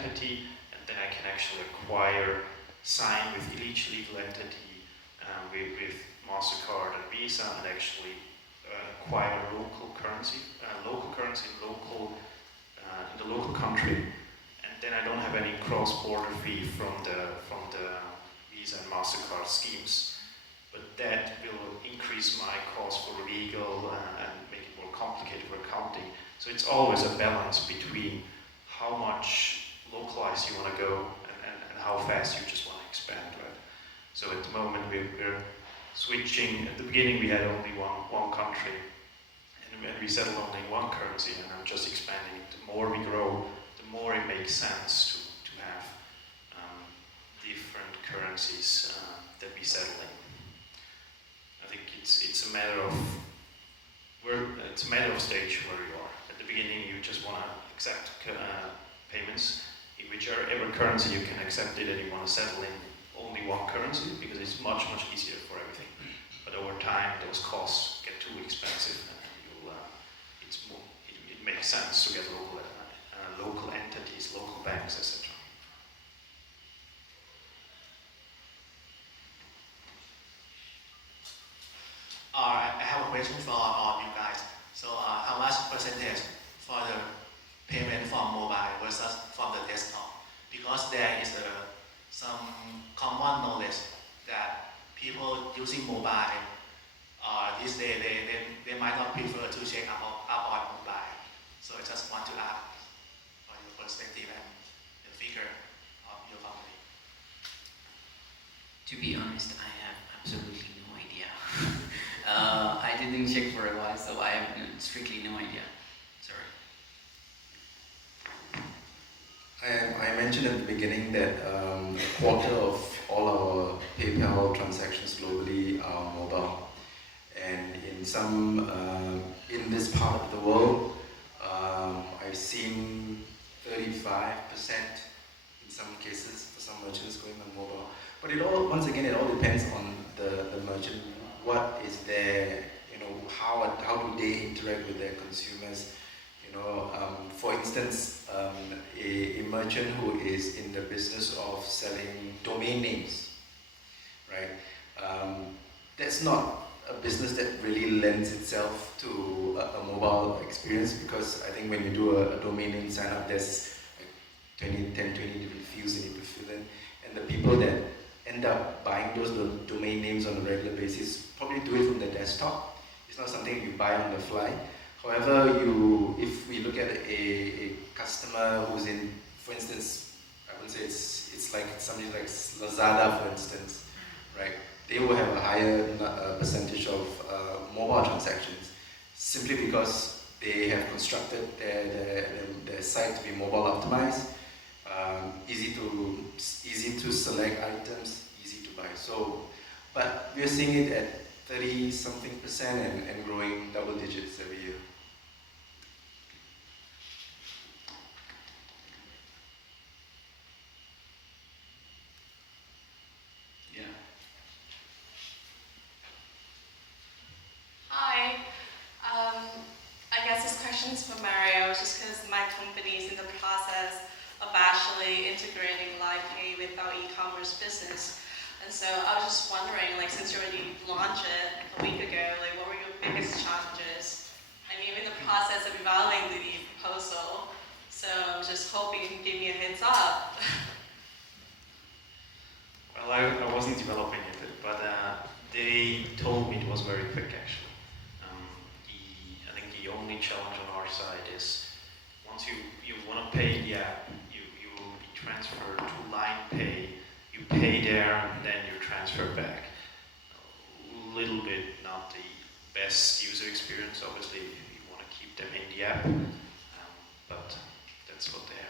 entity, and then I can actually acquire, sign with each legal entity with MasterCard and Visa, and actually acquire local currency in the local country, and then I don't have any cross-border fee from the Visa and MasterCard schemes. But that will increase my cost for legal and make it more complicated for accounting. So it's always a balance between how much localized you want to go and how fast you just want to expand, right? So at the moment we're switching. At the beginning we had only one country, and we settled only in one currency, and I'm just expanding it. The more we grow, the more it makes sense to have different currencies that we settle in. I think it's a matter of stage where you are. At the beginning, you just want to accept payments in whichever currency you can accept it, and you want to settle in only one currency because it's much easier for everything. But over time, those costs get too expensive, and it makes sense to get local entities, local banks, etc. I have a question for all you guys. So how much percentage for the payment from mobile versus from the desktop? Because there is some common knowledge that people using mobile these days they might not prefer to check up on mobile. So I just want to ask for your perspective and the figure of your company. To be honest, I have absolutely no idea. I didn't check for a while, so I have strictly no idea. Sorry. I mentioned at the beginning that a quarter of all our PayPal transactions globally are mobile, and in this part of the world, I've seen 35% in some cases for some merchants going on mobile. But it all depends on the merchant. What is their, how do they interact with their consumers? For instance, a merchant who is in the business of selling domain names, right? That's not a business that really lends itself to a mobile experience, because I think when you do a domain name sign up, there's like 20 different fields that you need to fill in, and the people that end up buying those domain names on a regular basis probably do it from their desktop. It's not something you buy on the fly. However, if we look at a customer who's in, for instance, I would say it's like something like Lazada, for instance, right? They will have a higher percentage of mobile transactions simply because they have constructed their site to be mobile optimized, easy to select items, easy to buy. So, but we're seeing it at 30-something% and growing double digits every year. Yeah. Hi. I guess this question's for Mario, just because my company is in the process of actually integrating LivePay with our e-commerce business. And so I was just wondering, since you already launched it a week ago, what were your biggest challenges? I mean, we're in the process of evaluating the proposal, so I'm just hoping you can give me a heads up. Well, I wasn't developing it, but they told me it was very quick, actually. I think the only challenge on our side is once you want to pay the app, you will be transferred to Line Pay. You pay there and then you transfer back. A little bit not the best user experience. Obviously, you want to keep them in the app, but that's what they have.